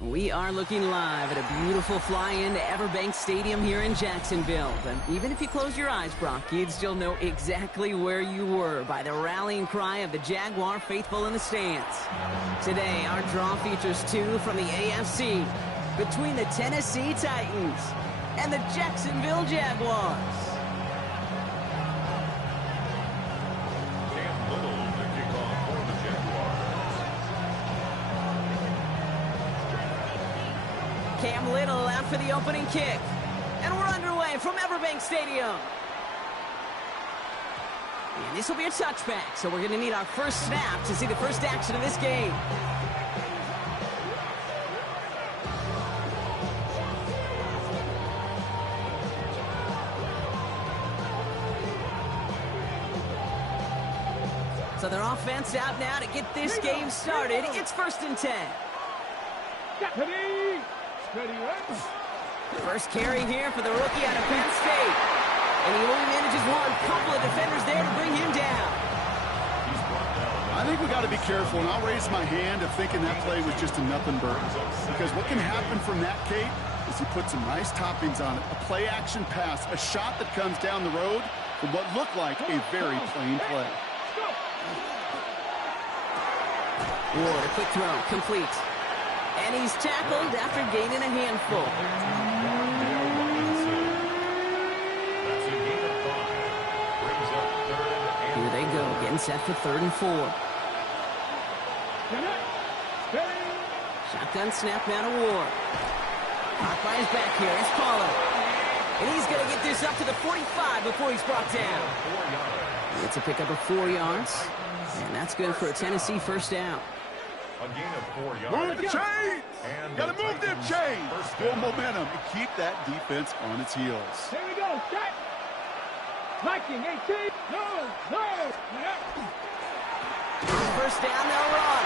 We are looking live at a beautiful fly-in to Everbank Stadium here in Jacksonville. But even if you close your eyes, Brock, you'd still know exactly where you were by the rallying cry of the Jaguar faithful in the stands. Today, our draw features two from the AFC between the Tennessee Titans and the Jacksonville Jaguars. Cam Little out for the opening kick. And we're underway from Everbank Stadium. And this will be a touchback, so we're going to need our first snap to see the first action of this game. So their offense out now to get this game started. It's 1st and 10. First carry here for the rookie out of Penn State. And he only manages one. Couple of defenders there to bring him down. I think we got to be careful, and I'll raise my hand of thinking that play was just a nothing burger. Because what can happen from that, Kate, is he put some nice toppings on it. A play-action pass, a shot that comes down the road from what looked like a very plain play. Ward, a quick throw, complete. And he's tackled after gaining a handful. Here they go, getting set for 3rd and 4. Shotgun snap now to Ward. Caught by his back here, it's Pollard. And he's going to get this up to the 45 before he's brought down. It's a pickup of 4 yards. And that's good for a Tennessee first down. A gain of 4 yards. Move the chains! Gotta move them chains! Build momentum and keep that defense on its heels. Here we go, set! Viking 18, no! First down, they'll run.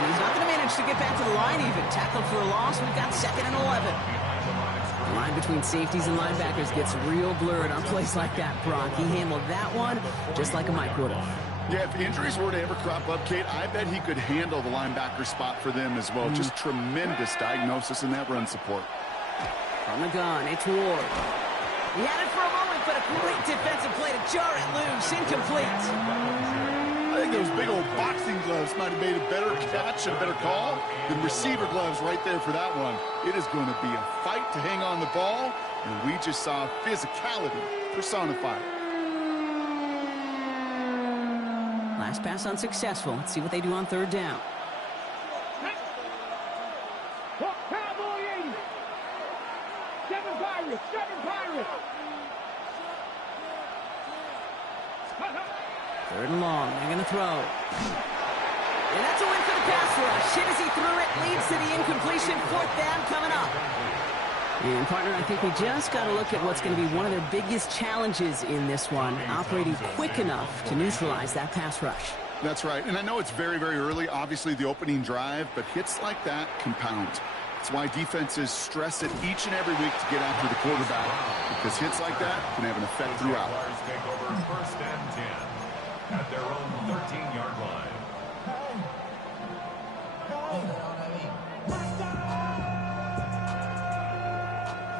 And he's not going to manage to get back to the line even. Tackled for a loss, we've got 2nd and 11. The line between safeties and linebackers gets real blurred on plays like that, Brock. He handled that one just like a Mike would have. Yeah, if injuries were to ever crop up, Kate, I bet he could handle the linebacker spot for them as well. Just tremendous diagnosis in that run support. From the gun, it's Ward. He had it for a moment, but a great defensive play to jar it loose. Incomplete. I think those big old boxing gloves might have made a better catch and a better call than receiver gloves right there for that one. It is going to be a fight to hang on the ball, and we just saw physicality personified. Last pass unsuccessful. Let's see what they do on 3rd down. Cowboy 80. 7 Pirates, 7 Pirates. 3rd and long. They're going to throw. And that's a win for the pass rush. Hit as he threw it. Leads to the incompletion. 4th down coming up. And, partner, I think we just got to look at what's going to be one of their biggest challenges in this one, operating quick enough to neutralize that pass rush. That's right. And I know it's very, very early, obviously the opening drive, but hits like that compound. That's why defenses stress it each and every week to get after the quarterback, because hits like that can have an effect throughout. Take over 1st and 10 at their own 13-yard line.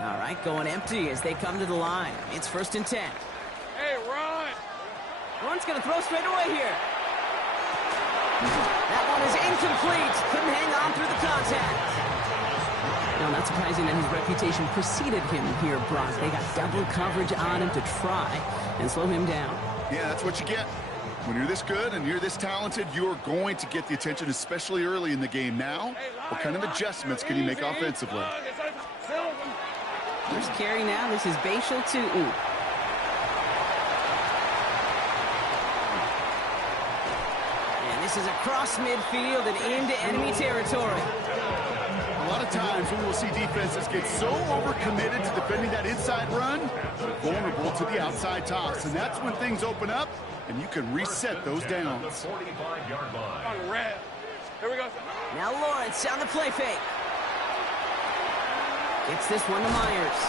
All right, going empty as they come to the line. It's 1st and 10. Hey, run! Run's going to throw straight away here. That one is incomplete. Couldn't hang on through the contact. No, not surprising that his reputation preceded him here, Brock. They got double coverage on him to try and slow him down. Yeah, that's what you get. When you're this good and you're this talented, you're going to get the attention, especially early in the game. Now, what kind of adjustments can he make offensively? First carry now. This is Bashal Tutin. And this is across midfield and into enemy territory. A lot of times we will see defenses get so overcommitted to defending that inside run, vulnerable to the outside toss. And that's when things open up, and you can reset those downs. 45-yard line. On red. Here we go. Now Lawrence on the play fake. Gets this one to Myers.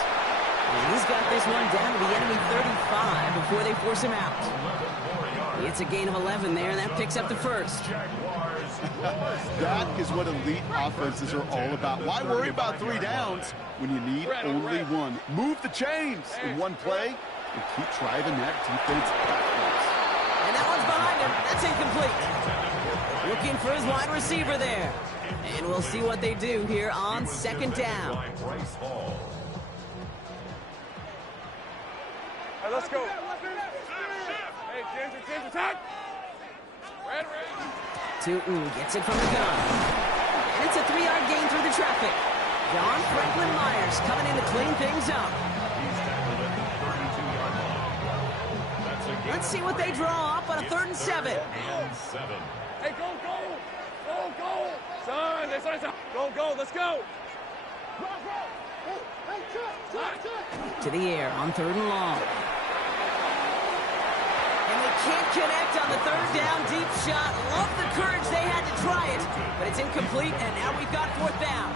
And he's got this one down to the enemy 35 before they force him out. It's a gain of 11 there, and that picks up the first. Jaguars That is what elite offenses are all about. Why worry about 3 downs when you need only 1? Move the chains in one play and keep driving that defense backwards. And that one's behind him. That's incomplete. Looking for his wide receiver there. And we'll see what they do here on 2nd down. Hey, let's go. Hey, Ginger, attack. Red. Tootin gets it from the gun. And it's a 3-yard gain through the traffic. John Franklin Myers coming in to clean things up. Let's see what they draw up on a 3rd and 7. Hey, go. Son, go, let's go. To the air on 3rd and long. And they can't connect on the 3rd down deep shot. Love the courage they had to try it, but it's incomplete, and now we've got 4th down.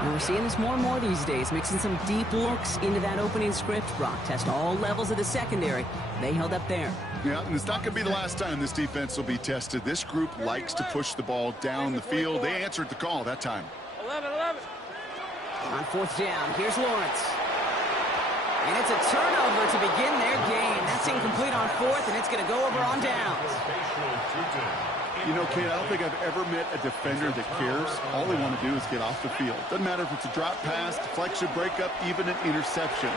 And we're seeing this more and more these days, mixing some deep looks into that opening script. Brock test all levels of the secondary. They held up there. Yeah, and it's not going to be the last time this defense will be tested. This group likes to push the ball down the field. They answered the call that time. 11. On 4th down, here's Lawrence. And it's a turnover to begin their game. That's incomplete on 4th, and it's going to go over on downs. You know, Kate, I don't think I've ever met a defender that cares. All they want to do is get off the field. Doesn't matter if it's a drop pass, deflection, breakup, even an interception.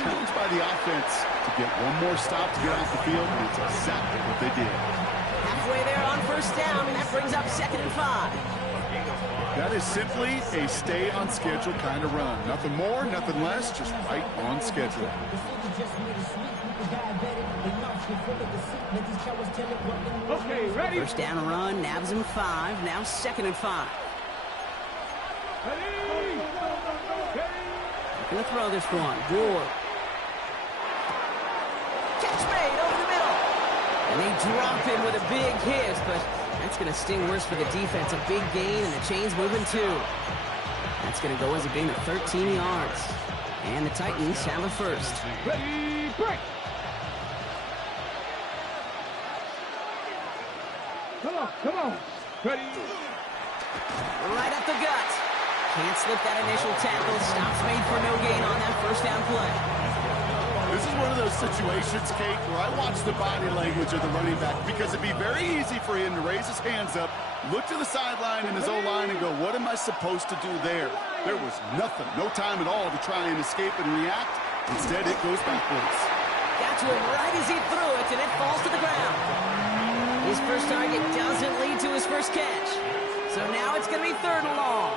Challenged by the offense to get one more stop to get off the field, and it's exactly what they did. Halfway there on 1st down, and that brings up 2nd and 5. That is simply a stay on schedule kind of run. Nothing more, nothing less, just right on schedule. Okay, ready? 1st down run, nabs him 5, now 2nd and 5. Ready? Gonna throw this one. Ward. Catch made over the middle. And they drop him with a big hit, but that's going to sting worse for the defense. A big gain, and the chain's moving too. That's going to go as a gain of 13 yards. And the Titans have a 1st. Ready, break. Come on. Ready. Right up the gut. Can't slip that initial tackle. Stops made for no gain on that 1st down play. This is one of those situations, Kate, where I watch the body language of the running back because it'd be very easy for him to raise his hands up, look to the sideline in his O-line and go, what am I supposed to do there? There was nothing, no time at all to try and escape and react. Instead, it goes backwards. Got to him right as he threw it, and it falls to the ground. His first target doesn't lead to his first catch. So now it's going to be 3rd and long.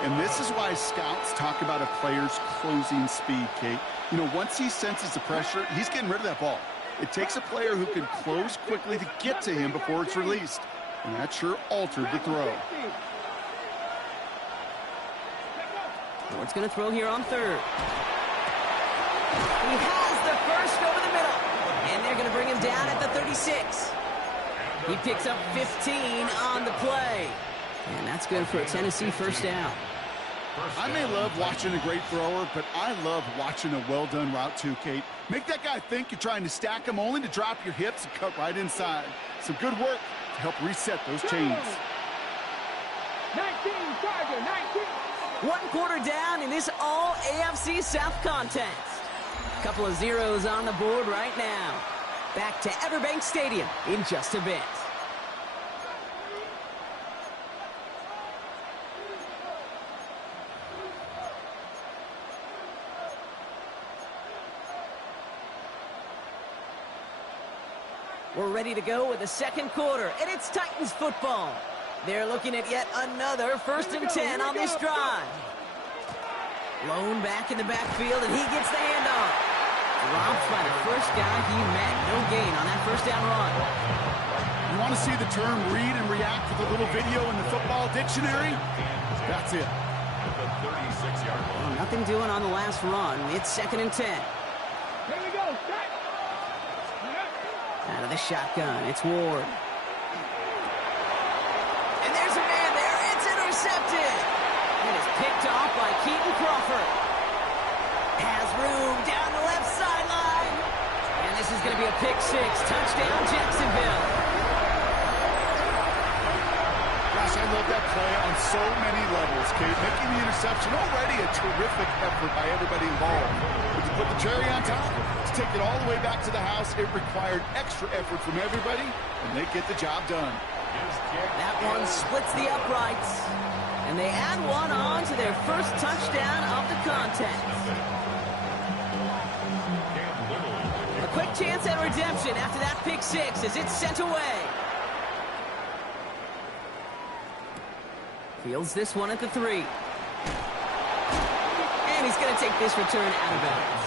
And this is why scouts talk about a player's closing speed, Kate. You know, once he senses the pressure, he's getting rid of that ball. It takes a player who can close quickly to get to him before it's released. And that sure altered the throw. Ward's going to throw here on 3rd. He has the 1st over the middle. And they're going to bring him down at the 36. He picks up 15 on the play. And that's good for a Tennessee 1st down. I may love watching a great thrower, but I love watching a well-done route too, Kate. Make that guy think you're trying to stack him only to drop your hips and cut right inside. Some good work to help reset those chains. 19, Tiger, 19. 1 quarter down in this all AFC South contest. Couple of zeros on the board right now. Back to Everbank Stadium in just a bit. We're ready to go with the 2nd quarter, and it's Titans football. They're looking at yet another 1st and 10 on this drive. Lone back in the backfield, and he gets the handoff. Dropped by the first guy he met. No gain on that 1st down run. You want to see the term read and react with a little video in the football dictionary? That's it. Well, nothing doing on the last run. It's 2nd and 10. Here we go, set. Out of the shotgun, it's Ward. And there's a man there. It's intercepted. It is picked off by Keaton Crawford. Has room down the left sideline. And this is going to be a pick 6. Touchdown, Jacksonville. gosh, I love that play on so many levels, Kate. Making the interception, already a terrific effort by everybody involved. But to put the cherry on top, to take it all the way back to the house, it required extra effort from everybody, and they get the job done. That one splits the uprights. And they add one on to their first touchdown of the contest. A quick chance at redemption after that pick six as it's sent away. Fields this one at the 3. And he's going to take this return out of bounds.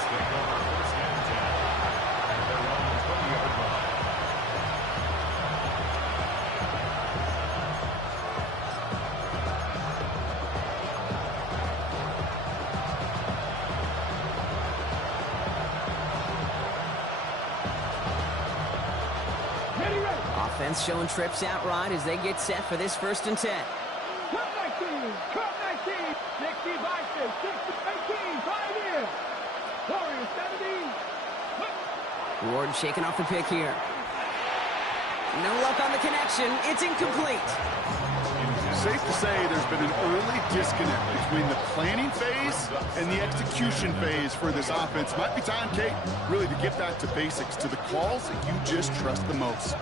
Offense showing trips out right as they get set for this 1st and 10. Cut 19, cut 19, 60 Vikings, 60, 18, 5 in. Warriors 17. Ward shaking off the pick here. No luck on the connection. It's incomplete. Safe to say there's been an early disconnect between the planning phase and the execution phase for this offense. Might be time, Kate, really to get back to basics, to the calls that you just trust the most.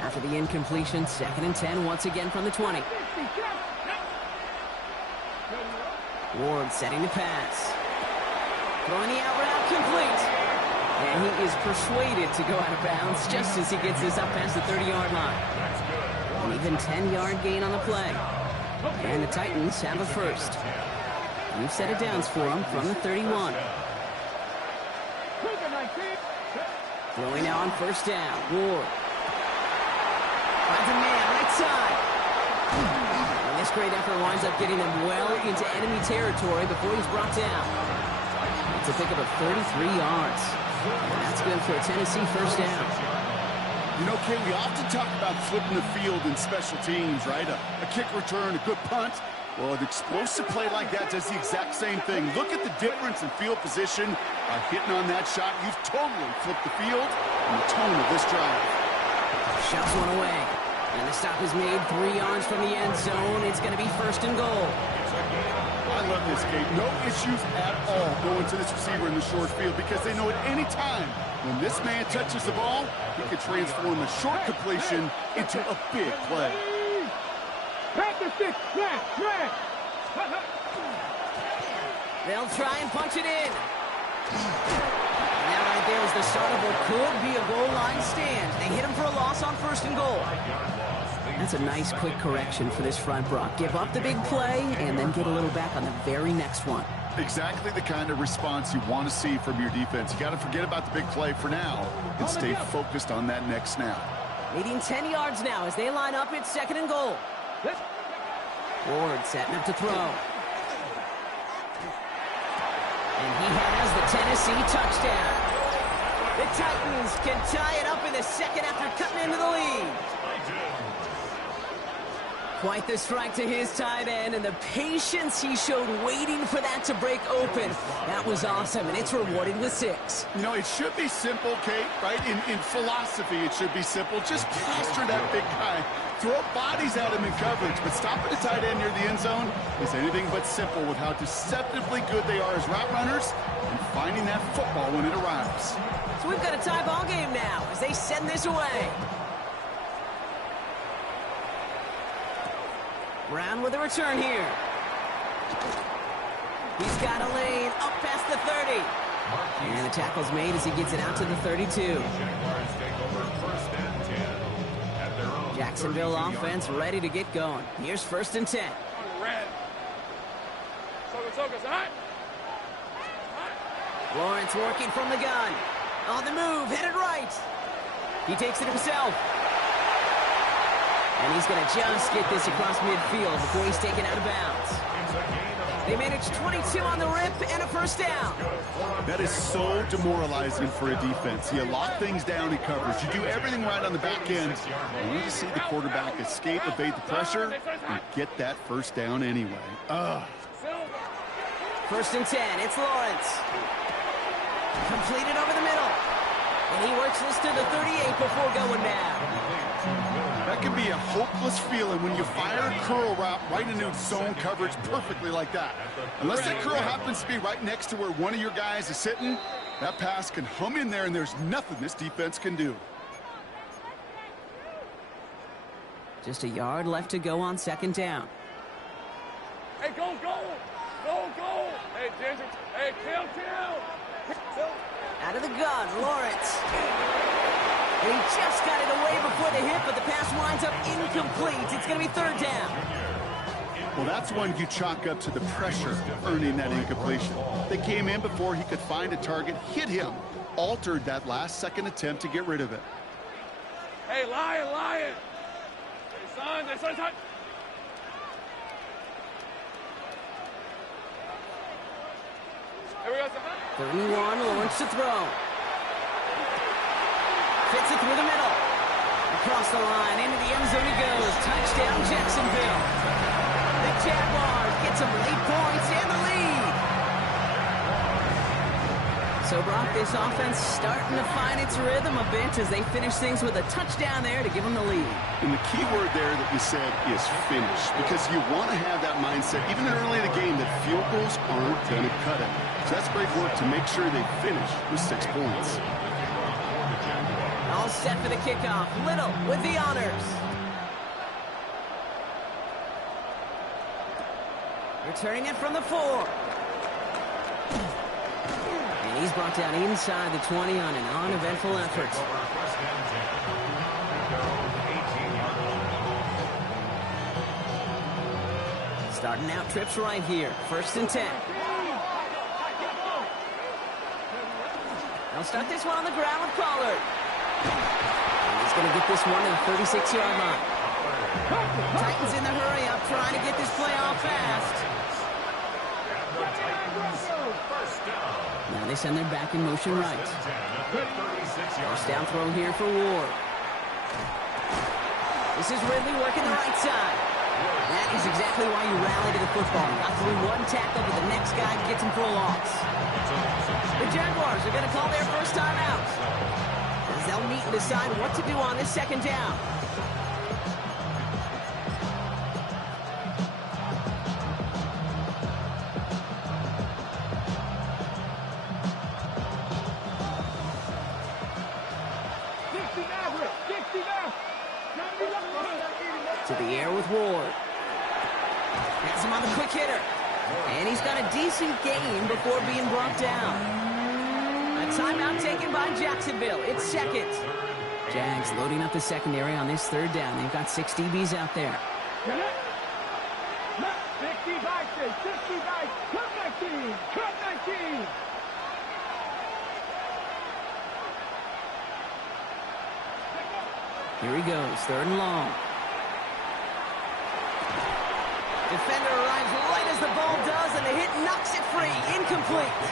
After the incompletion, 2nd and 10 once again from the 20. Ward setting the pass. Throwing the out route complete. And he is persuaded to go out of bounds just as he gets this up past the 30-yard line. An even 10-yard gain on the play. And the Titans have a first. We've set it downs for them from the 31. Throwing now on 1st down. Ward. Finds a man right side. And this great effort winds up getting them well into enemy territory before he's brought down. It's a pickup of 33 yards. And that's good for a Tennessee 1st down. You know, Kay, we often talk about flipping the field in special teams, right? A kick return, a good punt. Well, an explosive play like that does the exact same thing. Look at the difference in field position. By hitting on that shot, you've totally flipped the field and the tone of this drive. Shoves one away. And the stop is made 3 yards from the end zone. It's going to be 1st and goal. I love this, Kate. No issues at all going to this receiver in the short field because they know at any time when this man touches the ball, he can transform a short completion into a big play. They'll try and punch it in. And that right there is the start of what could be a goal line stand. They hit him for a loss on 1st and goal. That's a nice quick correction for this front, Brock. Give up the big play and then get a little back on the very next one. Exactly the kind of response you want to see from your defense. You got to forget about the big play for now and stay focused on that next snap. Leading 10 yards now as they line up. It's 2nd and goal. Ward setting up to throw. And he has the Tennessee touchdown. The Titans can tie it up in the 2nd after cutting into the lead. Quite the strike to his tight end, and the patience he showed waiting for that to break open. That was awesome, and it's rewarded with 6. You know, it should be simple, Kate, right? In philosophy, it should be simple. Just plaster that big guy. Throw bodies at him in coverage, but stopping a tight end near the end zone is anything but simple with how deceptively good they are as route runners and finding that football when it arrives. So we've got a tie ball game now as they send this away. Brown with a return here. He's got a lane up past the 30. And the tackle's made as he gets it out to the 32. Jacksonville offense ready to get going. Here's 1st and 10. Lawrence working from the gun. On the move, headed right. He takes it himself. And he's going to just get this across midfield before he's taken out of bounds. They managed 22 on the rip and a 1st down. That is so demoralizing for a defense. You lock things down in coverage. You do everything right on the back end. You need to see the quarterback escape, evade the pressure, and get that 1st down anyway. 1st and 10. It's Lawrence. Completed over the middle. And he works this to the 38 before going down. That can be a hopeless feeling when you fire a curl route right into zone coverage perfectly like that. Unless that curl happens to be right next to where one of your guys is sitting, that pass can hum in there, and there's nothing this defense can do. Just a yard left to go on second down. Hey, go, go! Go, go! Hey, Ginger! Hey, kill! Out of the gun, Lawrence. And he just got it away before the hit, but the pass winds up incomplete. It's going to be third down. Well, that's one you chalk up to the pressure earning that incompletion. They came in before he could find a target, hit him, altered that last-second attempt to get rid of it. Hey, Lion! Hey, son! Here we go, son. 31, Lawrence to throw. Fits it through the middle. Across the line, into the end zone he goes. Touchdown, Jacksonville. The Jaguars get some late points and the lead. So, Brock, this offense starting to find its rhythm a bit as they finish things with a touchdown there to give them the lead. And the key word there that you said is finish, because you want to have that mindset, even early in the game, that field goals aren't going to cut it. So that's great work to make sure they finish with 6 points. All set for the kickoff. Little with the honors. Returning it from the 4. And he's brought down inside the 20 on an uneventful effort. Starting out trips right here. 1st and 10. They'll start this one on the ground with Pollard. And he's going to get this one to the 36-yard line. Titans in the hurry-up, trying to get this play off fast. Now they send their back in motion right. First down throw here for Ward. This is Ridley working the right side. That is exactly why you rally to the football. Got through one tackle to the next guy to get some full loss. The Jaguars are going to call their first time out, as they'll meet and decide what to do on this second down. To the air with Ward. Has him on the quick hitter. And he's got a decent gain before being brought down. A timeout taken by Jacksonville. It's second. Jags loading up the secondary on this third down. They've got 6 DBs out there. 60 Vikings, cut 19. Here he goes, 3rd and long. Defender arrives right as the ball does, and the hit knocks it free. Incomplete.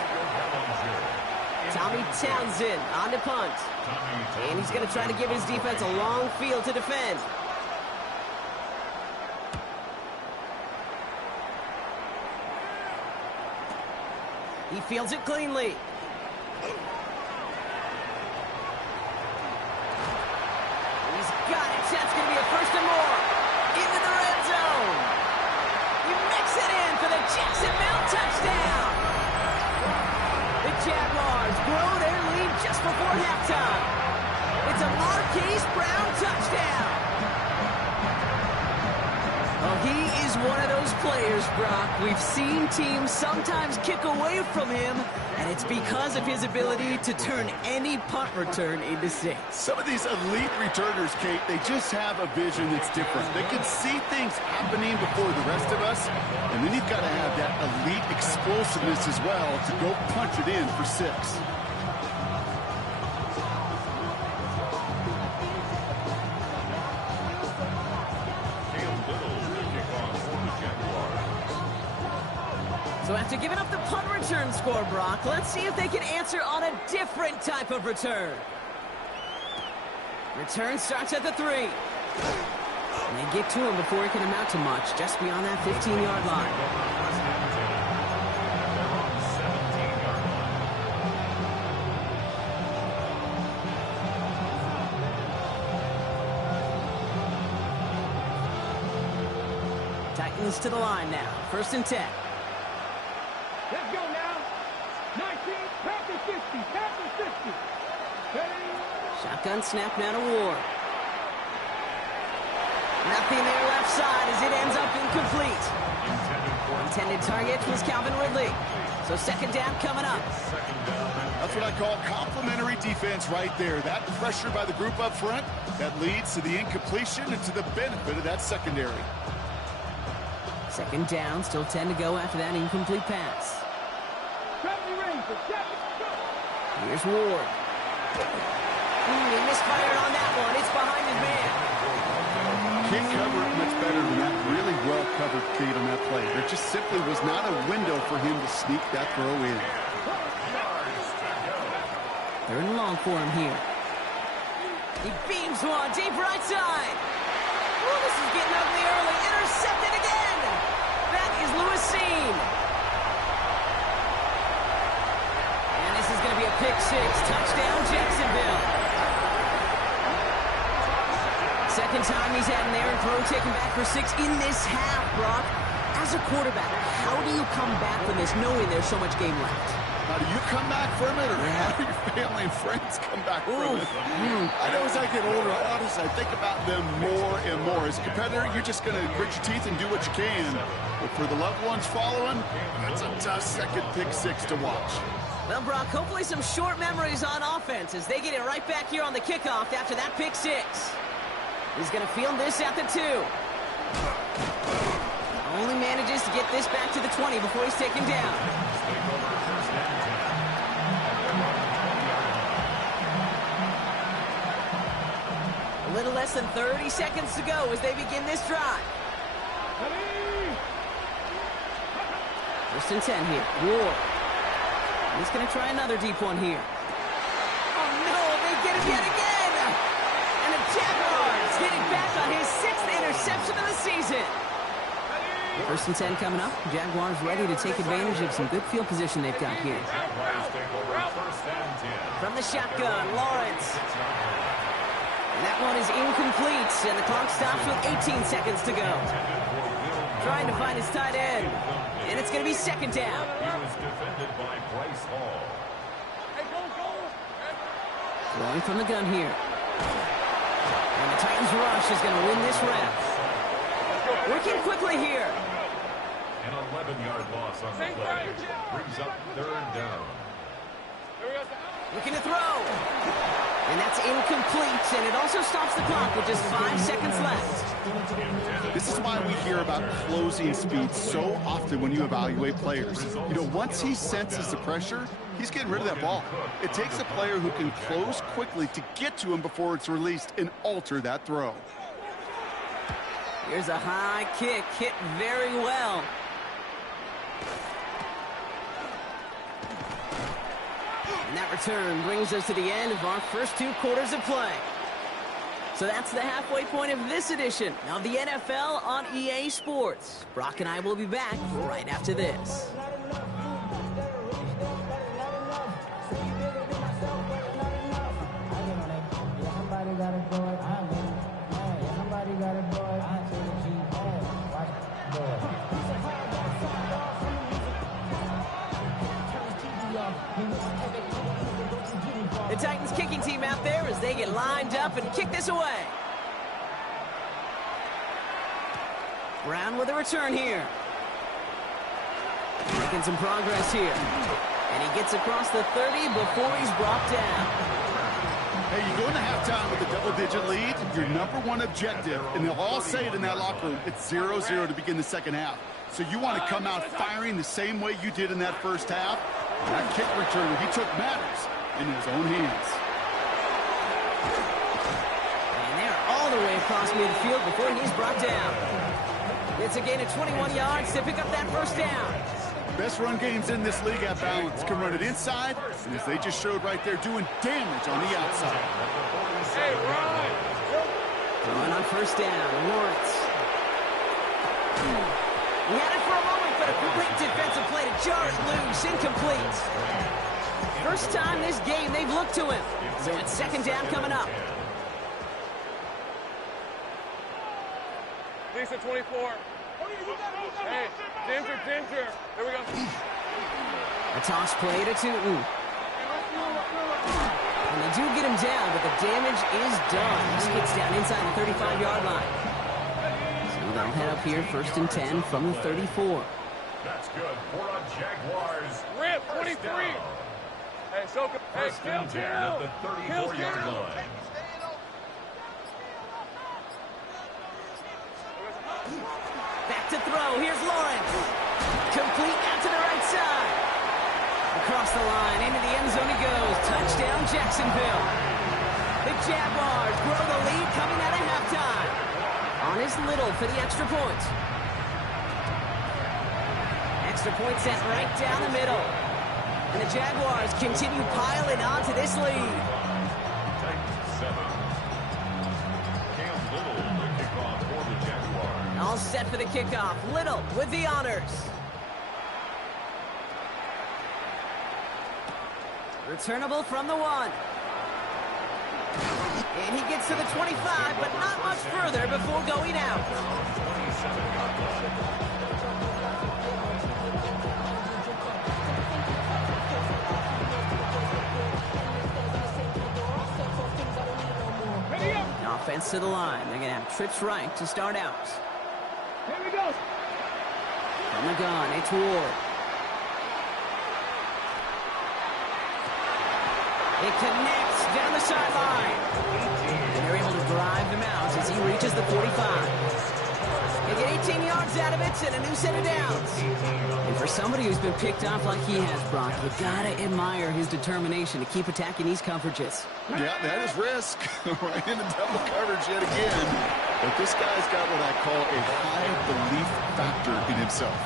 Tommy Townsend on to punt. And he's going to try to give his defense a long field to defend. He fields it cleanly. He's got it. That's going to be a 1st and more. Into the red zone. He makes it in for the Jacksonville touchdown. The Jaguars grow their lead just before halftime. It's a Marquise Brown touchdown. Oh, he is one of those players, Brock. We've seen teams sometimes kick away from him, and it's because of his ability to turn any punt return into 6. Some of these elite returners, Kate, they just have a vision that's different. They can see things happening before the rest of us, and then you've got to have that elite explosiveness as well to go punch it in for 6. So after giving up the punt return score, Brock, let's see if they can answer on a different type of return. Return starts at the 3. And they get to him before he can amount to much, just beyond that 15-yard line. Titans to the line now. 1st and 10. Let's go now. 19, Panthers 50, Panthers 50. Ready? Shotgun snap now to Ward. Nothing there left side as it ends up incomplete. Intended target was Calvin Ridley. So 2nd down coming up. That's what I call complimentary defense right there. That pressure by the group up front, that leads to the incompletion and to the benefit of that secondary. 2nd down, still 10 to go after that incomplete pass. Here's Ward. He misfired on that one. It's behind his man. Can't cover it much better than that really well-covered kid on that play. There just simply was not a window for him to sneak that throw in. 3rd and long for him here. He beams one deep right side. Oh, this is getting ugly early. Intercepted again. That is Lewis Seen. And this is going to be a pick 6. Touchdown, Jacksonville. 2nd time he's had an errant throw taken back for 6 in this half, Brock. As a quarterback, how do you come back from this knowing there's so much game left? How do you come back from it, or how do your family and friends come back from it? I know as I get older, honestly, I think about them more and more. As a competitor, you're just going to grit your teeth and do what you can. But for the loved ones following, that's a tough 2nd pick 6 to watch. Well, Brock, hopefully some short memories on offense as they get it right back here on the kickoff after that pick 6. He's going to field this at the 2. Only manages to get this back to the 20 before he's taken down. A little less than 30 seconds to go as they begin this drive. 1st and 10 here. Ward. He's going to try another deep one here. Oh, no, they get it yet again. And the Jaguars getting back on his 6th interception of the season. 1st and 10 coming up. Jaguars ready to take advantage of some good field position they've got here. From the shotgun, Lawrence. And that one is incomplete, and the clock stops with 18 seconds to go. Trying to find his tight end, and it's going to be 2nd down. Throwing from the gun here. And the Titans rush is going to win this round. Working quickly here. An 11-yard loss on the play. Brings up 3rd down. Looking to throw. And that's incomplete, and it also stops the clock with just 5 seconds left. This is why we hear about closing speed so often when you evaluate players. You know, once he senses the pressure, he's getting rid of that ball. It takes a player who can close quickly to get to him before it's released and alter that throw. Here's a high kick, hit very well. And that return brings us to the end of our first 2 quarters of play. So that's the halfway point of this edition of the NFL on EA Sports. Brock and I will be back right after this. The Titans kicking team out there as they get lined up and kick this away. Brown with a return here. Making some progress here. And he gets across the 30 before he's brought down. Hey, you go into halftime with a double-digit lead, your #1 objective, and they'll all say it in that locker room, it's 0-0 to begin the 2nd half. So you want to come out firing the same way you did in that 1st half. That kick return he took matters in his own hands. And they're all the way across midfield before he's brought down. It's a gain of 21 yards to pick up that 1st down. Best run games in this league at balance. Can run it inside, and as they just showed right there, doing damage on the outside. Hey, Ron! Throwing on 1st down, Lawrence. He had it for a moment, but a great defensive play to jar it loose, incomplete. First time this game they've looked to him. So it's 2nd down coming up. Lisa 24. Hey, Ginger. Here we go. A toss play to Tootin. And they do get him down, but the damage is done. He gets down inside the 35-yard line. So they'll head up here, 1st and 10 from the 34. That's good for a Jaguars. Rip, 23. Hey, Soka. Hey, First and 10 at the 34-yard line. Back to throw. Here's Lawrence. Complete out to the right side. Across the line, into the end zone he goes. Touchdown, Jacksonville. The Jaguars grow the lead coming out of halftime. On is Little for the extra point. Extra point sent right down the middle. And the Jaguars continue piling on to this lead. Titans 7. Cam Little, the kickoff for the Jaguars. All set for the kickoff. Little with the honors. Returnable from the 1. And he gets to the 25, but not much further before going out. Offense to the line. They're going to have trips right to start out. Here we go. From the gun, it's Ward. It connects down the sideline. And they're able to drive him out as he reaches the 45. They get 18 yards out of it and a new set of downs. And for somebody who's been picked off like he has, Brock, you gotta admire his determination to keep attacking these coverages. Yeah, that is risk. Right into double coverage yet again. But this guy's got what I call a high belief factor in himself.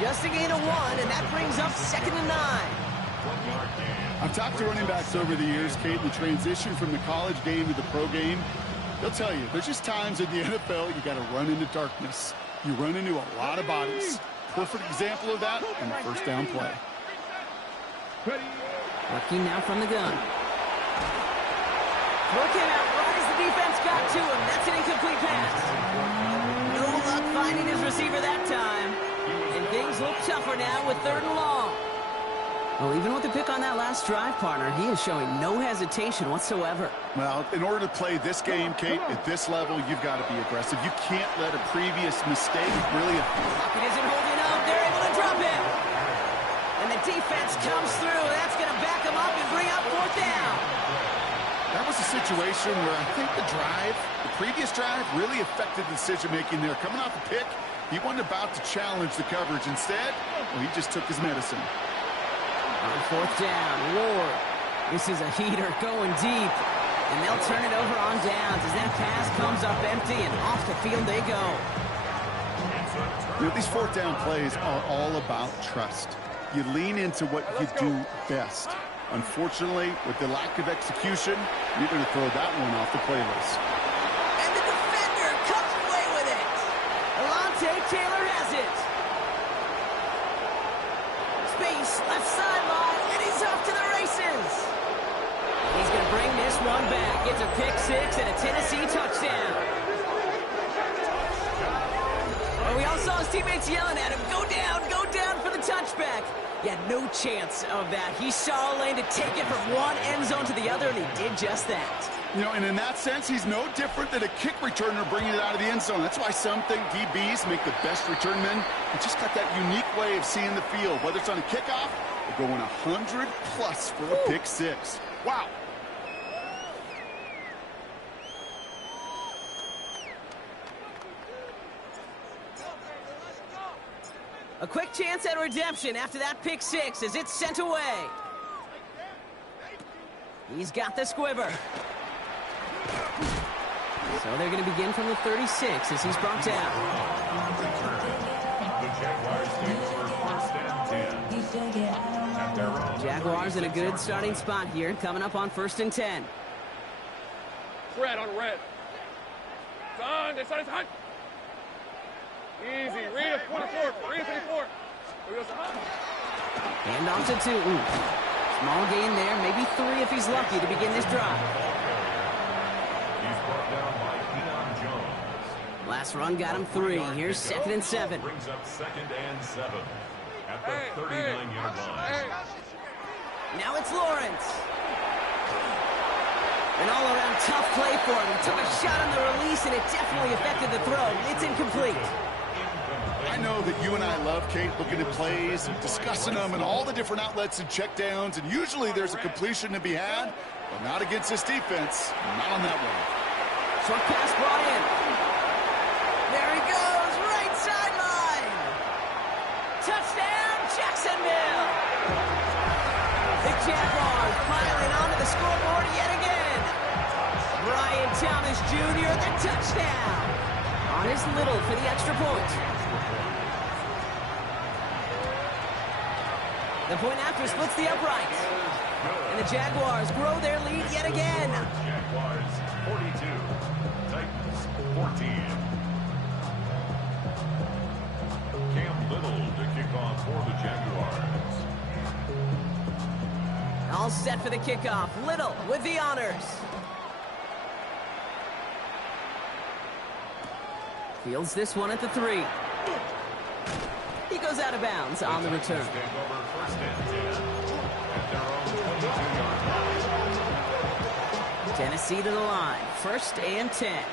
Just a gain of 1, and that brings up 2nd and 9. I've talked to running backs over the years, Kate, the transition from the college game to the pro game. They'll tell you, there's just times in the NFL you got to run into darkness. You run into a lot of bodies. Perfect example of that on the first down play. Looking now from the gun. Looking out right as the defense got to him. That's an incomplete pass. No luck finding his receiver that time. And things look tougher now with 3rd and long. Well, even with the pick on that last drive, partner, he is showing no hesitation whatsoever. Well, in order to play this game, Kate, at this level, you've got to be aggressive. You can't let a previous mistake really... Pocket isn't holding up. They're able to drop it. And the defense comes through. That's going to back him up and bring up 4th down. That was a situation where I think the previous drive, really affected the decision-making there. Coming off the pick, he wasn't about to challenge the coverage. Instead, well, he just took his medicine. On 4th down, Ward. This is a heater going deep. And they'll turn it over on downs as that pass comes up empty and off the field they go. You know, these 4th down plays are all about trust. You lean into what you do best. Unfortunately, with the lack of execution, you're going to throw that one off the playlist. And the defender comes away with it. Alontae Taylor has it. Space, left sideline, and he's off to the races. He's going to bring this one back. Gets a pick 6 and a Tennessee touchdown. And we all saw his teammates yelling at him, go down for the touchback. He had no chance of that. He saw a lane to take it from one end zone to the other, and he did just that. You know, and in that sense, he's no different than a kick returner bringing it out of the end zone. That's why some think DBs make the best return men. They just got that unique way of seeing the field, whether it's on a kickoff or going 100+ for a pick 6. Wow. A quick chance at redemption after that pick 6 as it's sent away. He's got the squibber. So they're going to begin from the 36 as he's brought down. The Jaguars take for 1st and 10. At their own Jaguars in a good starting spot here, coming up on 1st and 10. Red on red. Done. They started hunt. Easy. Read it. 24. Read it 24. Hand off to Tootin. Small gain there, maybe 3 if he's lucky to begin this drive. He's brought down by Keon Jones. Last run got him 3. Here's 2nd and 7. Brings up 2nd and 7 at the 39-yard line. Now it's Lawrence. An all-around tough play for him. He took a shot on the release, and it definitely affected the throw. It's incomplete. I know that you and I love, Kate, looking at plays and discussing them and all the different outlets and checkdowns, and usually there's a completion to be had, but not against this defense. Not on that one. Short pass brought in. There he goes, right sideline. Touchdown, Jacksonville. The Jaguars piling onto the scoreboard yet again. Brian Thomas Jr., the touchdown. On his Little for the extra point. The point after splits the uprights. And the Jaguars grow their lead yet again. Jaguars 42, Titans 14. Cam Little to kick off for the Jaguars. All set for the kickoff. Little with the honors. Fields this one at the 3. He goes out of bounds on the return. Take over 1st and 10 at their own 22-yard line. Tennessee to the line. 1st and 10.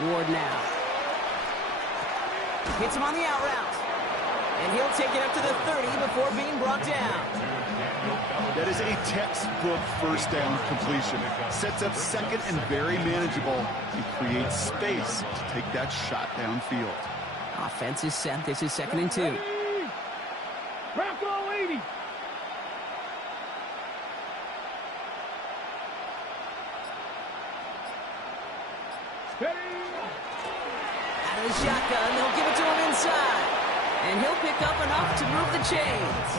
Ward now. Hits him on the out route. And he'll take it up to the 30 before being brought down. That is a textbook first down completion. Sets up 2nd and very manageable and creates space to take that shot downfield. Offense is set. This is 2nd and 2. Bronco 80. Steady. Out of the shotgun, they'll give it to him inside. And he'll pick up enough to move the chains.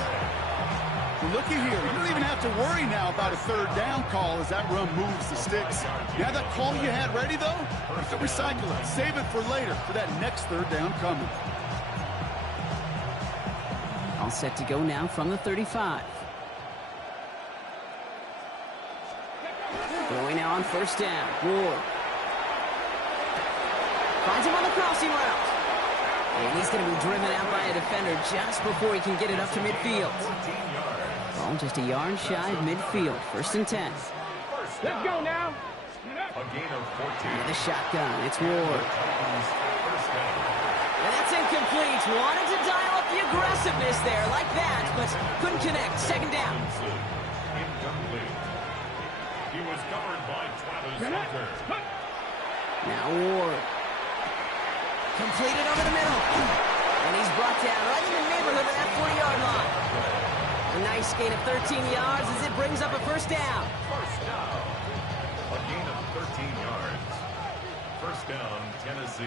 Looky here, you don't even have to worry now about a 3rd down call as that run moves the sticks. You have that call you had ready, though? You can recycle it. Save it for later, for that next 3rd down coming. All set to go now from the 35. Going now on 1st down. Ward. Finds him on the crossing route. And he's going to be driven out by a defender just before he can get it up to midfield. Ball just a yard shy of midfield. 1st and 10. Let's go now. A gain of 14. With a shotgun. It's Ward. And that's incomplete. Wanted to dial up the aggressiveness there like that, but couldn't connect. 2nd down. Incomplete. He was covered by Travis Hunter. Now Ward. Completed over the middle. And he's brought down right in the neighborhood of that 40-yard line. A nice gain of 13 yards as it brings up a 1st down. First down. A gain of 13 yards. 1st down, Tennessee.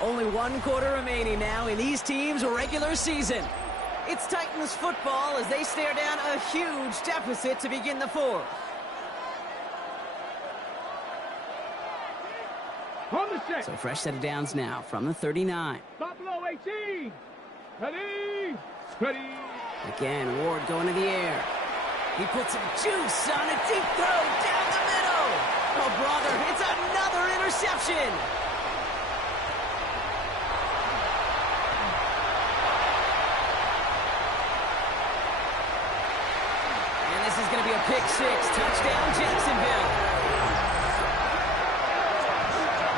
Only 1 quarter remaining now in these teams' regular season. It's Titans football as they stare down a huge deficit to begin the 4th. On the set. So fresh set of downs now from the 39. Buffalo 18. Ready. Ready. Again, Ward going to the air. He puts some juice on a deep throw down the middle. Oh, brother, it's another interception. And this is going to be a pick 6. Touchdown, Jacksonville.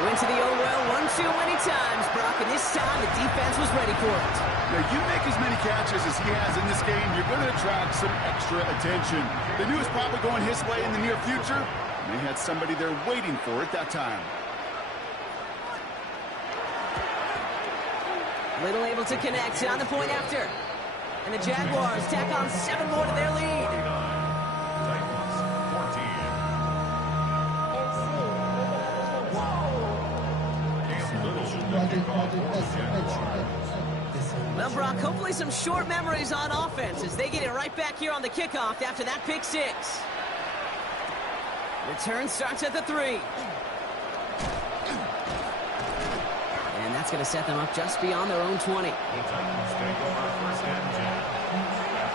Went to the old well 1-2 many times, Brock, and this time the defense was ready for it. Now, you make as many catches as he has in this game, you're going to attract some extra attention. They knew it was probably going his way in the near future, and they had somebody there waiting for it that time. Little able to connect on the point after. And the Jaguars tack on 7 more to their lead. Titans 14. Well, Brock, hopefully some short memories on offense as they get it right back here on the kickoff after that pick 6. Return starts at the 3. And that's going to set them up just beyond their own 20. The Titans take over 1st and 10 at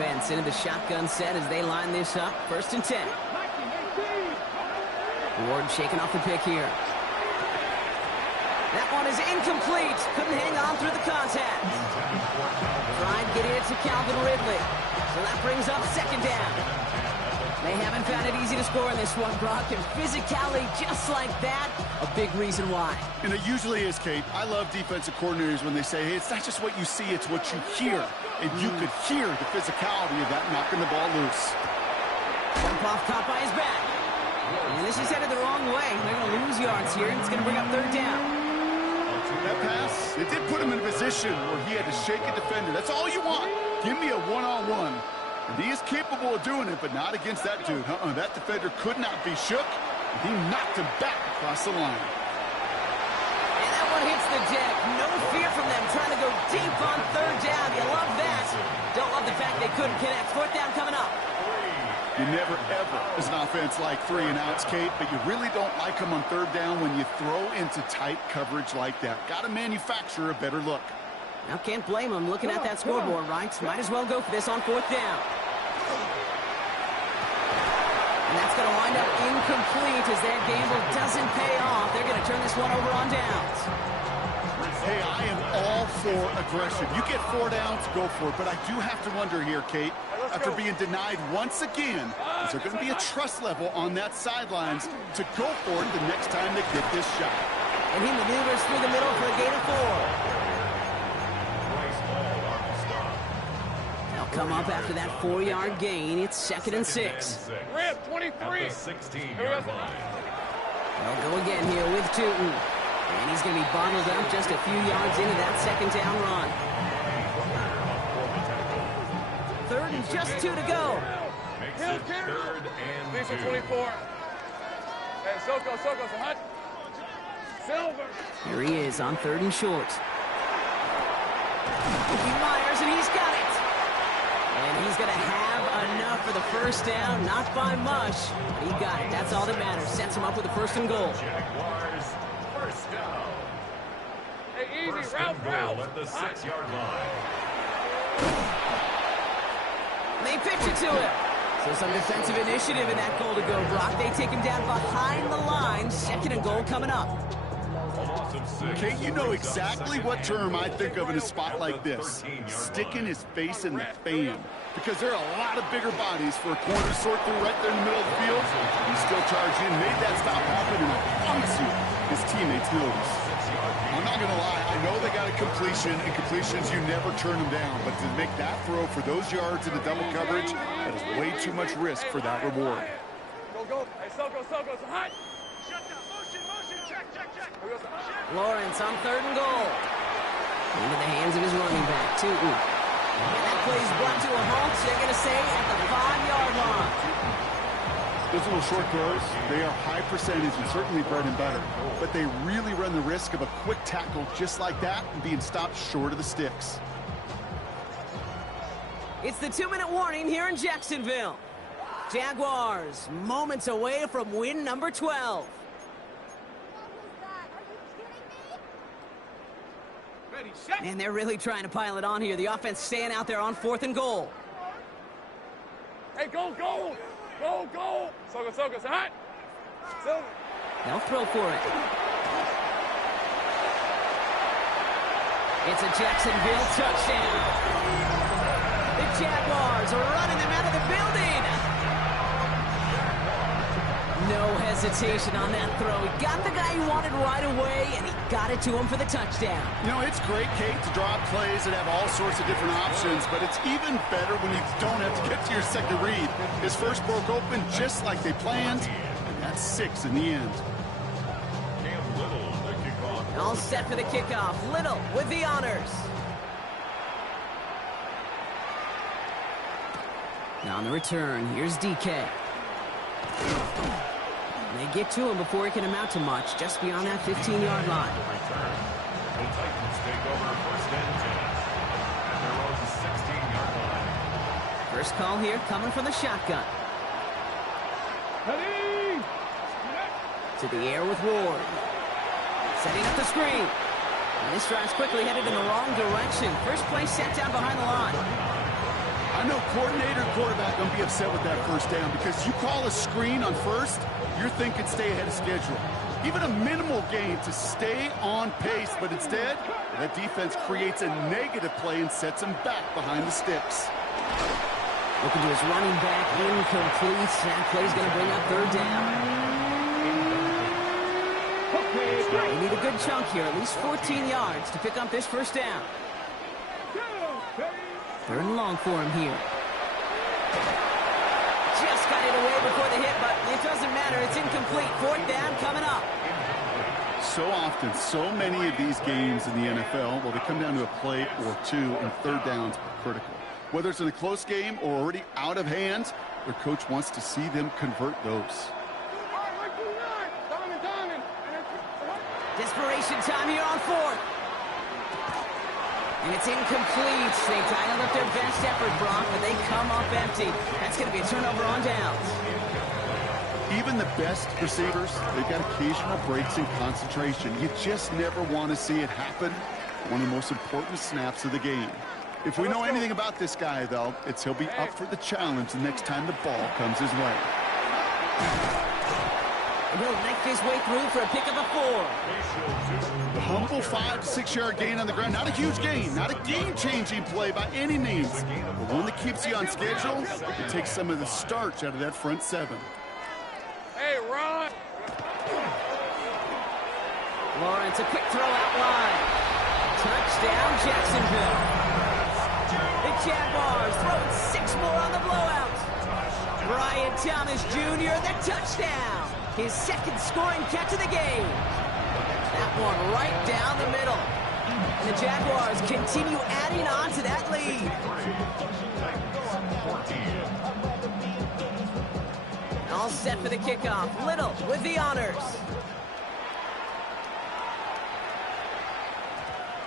defense into the shotgun set as they line this up. 1st and 10. Ward shaking off the pick here. That one is incomplete. Couldn't hang on through the contact. Tried getting it to Calvin Ridley. So that brings up 2nd down. They haven't found it easy to score in this one, Brock, and physicality just like that, a big reason why. And it usually is, Kate. I love defensive coordinators when they say, hey, it's not just what you see, it's what you hear. And you could hear the physicality of that knocking the ball loose. Jump off caught by his back. And this is headed the wrong way. They're going to lose yards here, and it's going to bring up 3rd down. That pass, it did put him in a position where he had to shake a defender. That's all you want. Give me a one-on-one. And he is capable of doing it, but not against that dude. That defender could not be shook. And he knocked him back across the line. And that one hits the deck. No fear from them trying to go deep on 3rd down. You love that. Don't love the fact they couldn't connect. 4th down coming up. You never, ever, as an offense, like 3 and outs, Kate, but you really don't like them on 3rd down when you throw into tight coverage like that. Got to manufacture a better look. Now, can't blame them looking at that scoreboard, right? Might as well go for this on 4th down. And that's going to wind up incomplete as that gamble doesn't pay off. They're going to turn this one over on downs. Hey, I am all for aggression. You get 4 downs, go for it. But I do have to wonder here, Kate, after being denied once again, is there going to be a trust level on that sidelines to go for it the next time they get this shot? And he maneuvers through the middle for a gain of 4. They'll come up after that 4-yard gain. It's 2nd and 6. Rip, 23. 16-yard line. They'll go again here with Tootin. And he's going to be bottled up just a few yards into that 2nd down run. 3rd and just 2 to go. Makes it 3rd and 2. 24. Hey, Soko, so hot. Silver. Here he is on 3rd and short. He fires, and he's got it. And he's going to have enough for the 1st down. Not by much, but he got it. That's all that matters. Sets him up with the 1st and goal. Jaguars, 1st down. Hey, easy, First route, and goal at the 6-yard line. They pitch it to him. So some defensive initiative in that goal to go, Brock. They take him down behind the line. 2nd and goal coming up. Kate, you know exactly what term I think of in a spot like this. Sticking his face in the fan. Because there are a lot of bigger bodies for a corner to sort through right there in the middle of the field. He still charged in, made that stop happen, and I promise you, his teammates noticed. I'm not going to lie, I know they got a completion, and completions, you never turn them down. But to make that throw for those yards in the double coverage, that is way too much risk for that reward. Go. Hey, Soko, so hot. Shut down. Motion, check. Lawrence on 3rd and goal. Into the hands of his running back, Tootin. And that play is brought to a halt, they're going to say, at the 5-yard line. Those little short throws, they are high percentage and certainly bread and butter. But they really run the risk of a quick tackle just like that and being stopped short of the sticks. It's the 2-minute warning here in Jacksonville. Jaguars, moments away from win number 12. And they're really trying to pile it on here. The offense staying out there on 4th and goal. Hey, go. Soko, so hot. Silver. They'll throw for it. It's a Jacksonville touchdown. The Jaguars are running them out of the building. No hesitation on that throw. He got the guy he wanted right away, and he got it to him for the touchdown. You know, it's great, Kate, to draw up plays that have all sorts of different options, but it's even better when you don't have to get to your second read. His first broke open just like they planned, and that's 6 in the end. Cam Little, the kickoff. All set for the kickoff. Little with the honors. Now on the return, here's DK. They get to him before he can amount to much, just beyond that 15-yard line. Return. The Titans take over 1st and 10 at their own 16-yard line. First call here coming from the shotgun. Ready? To the air with Ward. Setting up the screen. And this drive's quickly headed in the wrong direction. First play set down behind the line. I I know coordinator and quarterback don't be upset with that first down because you call a screen on first, you're thinking stay ahead of schedule. Even a minimal gain to stay on pace, but instead, that defense creates a negative play and sets them back behind the sticks. Looking to his running back, incomplete. That play's going to bring up third down. They need a good chunk here, at least 14 yards to pick up this first down. Third and long for him here. Just got it away before the hit, but it doesn't matter. It's incomplete. Fourth down coming up. So often, so many of these games in the NFL, well, they come down to a play or two, and third downs are critical. Whether it's in a close game or already out of hand, their coach wants to see them convert those. Desperation time here on fourth. And it's incomplete. They dialed up their best effort, Brock, but they come up empty. That's going to be a turnover on downs. Even the best receivers, they've got occasional breaks in concentration. You just never want to see it happen. One of the most important snaps of the game. If we know anything about this guy, though, it's he'll be up for the challenge the next time the ball comes his way. And he'll knife his way through for a pickup of 4. The humble 5 to 6 yard gain on the ground. Not a huge gain, not a game-changing play by any means. But one that keeps you on schedule, it takes some of the starch out of that front 7. Hey, Ron! Lawrence, a quick throw out wide. Touchdown, Jacksonville. The Jaguars throwing 6 more on the blowout. Brian Thomas Jr., the touchdown. His second scoring catch of the game. That one right down the middle. And the Jaguars continue adding on to that lead. All set for the kickoff. Little with the honors.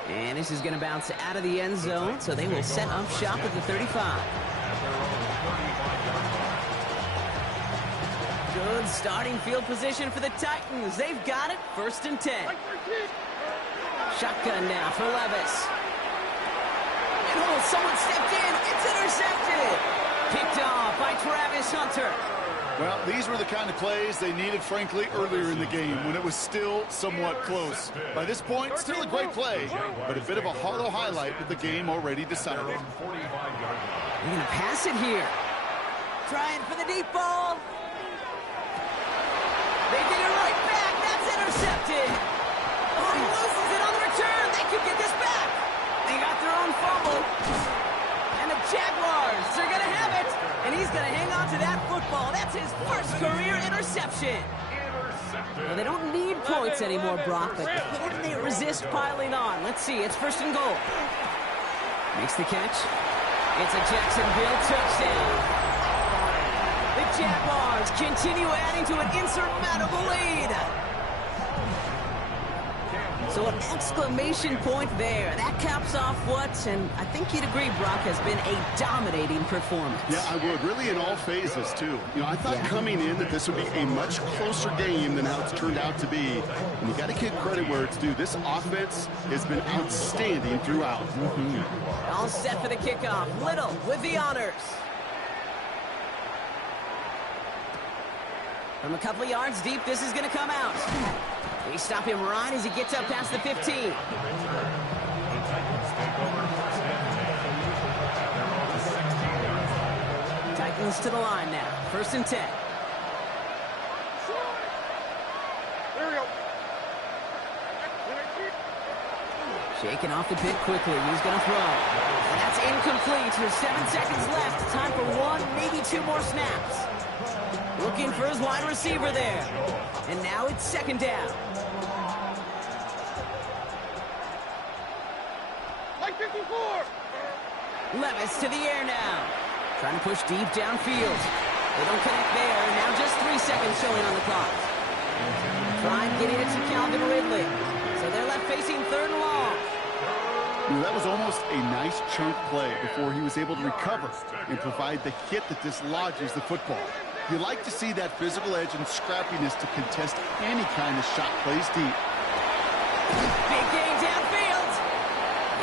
And this is going to bounce out of the end zone, so they will set up shop at the 35. Good starting field position for the Titans. They've got it. 1st and 10. Shotgun now for Levis. And oh, someone stepped in. It's intercepted. Picked off by Travis Hunter. Well, these were the kind of plays they needed, frankly, earlier in the game when it was still somewhat close. By this point, still a great play, but a bit of a hollow highlight with the game already decided. They're going to pass it here. Trying for the deep ball. They get it right back. That's intercepted. Oh, he loses it on the return. They could get this back. They got their own fumble. And the Jaguars are going to have it. And he's going to hang on to that football. That's his first career interception. Well, they don't need points anymore, Brock, but can they resist piling on? Let's see. It's 1st and goal. Makes the catch. It's a Jacksonville touchdown. The Jaguars continue adding to an insurmountable lead. So an exclamation point there. That caps off what, and I think you'd agree, Brock, has been a dominating performance. Yeah, I would. Really in all phases, too. You know, I thought coming in that this would be a much closer game than how it's turned out to be. And you got to give credit where it's due. This offense has been outstanding throughout. All set for the kickoff. Little with the honors. From a couple yards deep, this is going to come out. They stop him right as he gets up past the 15. Titans to the line now. 1st and 10. Here we go. Shaking off the pit quickly. He's going to throw. And that's incomplete. There's 7 seconds left. Time for 1, maybe 2 more snaps. Looking for his wide receiver there. And now it's 2nd down. Like 54. Levis to the air now. Trying to push deep downfield. They don't connect there. And now just 3 seconds showing on the clock. Trying getting it to Calvin Ridley. So they're left facing 3rd and long. You know, that was almost a nice chunk play before he was able to recover and provide the hit that dislodges the football. You like to see that physical edge and scrappiness to contest any kind of shot plays deep. Big gain downfield.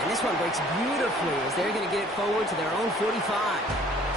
And this one breaks beautifully as they're going to get it forward to their own 45.